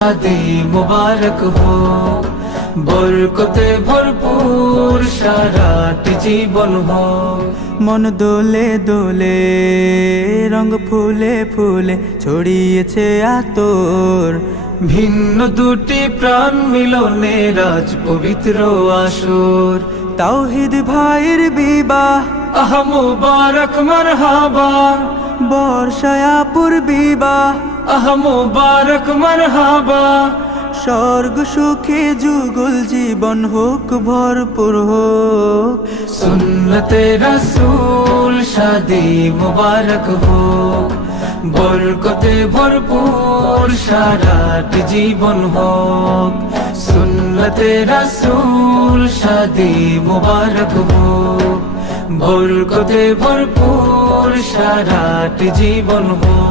শাদি মুবারক হোক, বরকতে ভরপুর সারাটি জীবন হোক। মন দোলে দোলে, রঙ ফুলে ফুলে ছড়িয়েছে আতর। ভিন্ন দুটি প্রাণ মিলনে রাজ পবিত্র আসর। তাওহিদ ভাইয়ের বিবাহ, আহ মুবারক মারহাবা, বর্ষায়াপুর বিবাহ, আহ মুবারক মারহাবা। স্বর্গ সুখে যুগল জীবন হোক, ভরপুর হোক। সুন্নতে রাসূল শাদি মুবারক হোক, বরকতে ভরপুর সারাটি জীবন হোক। সুন্নতে রাসূল শাদি মুবারক হোক, বরকতে ভরপুর সারাটি জীবন হোক।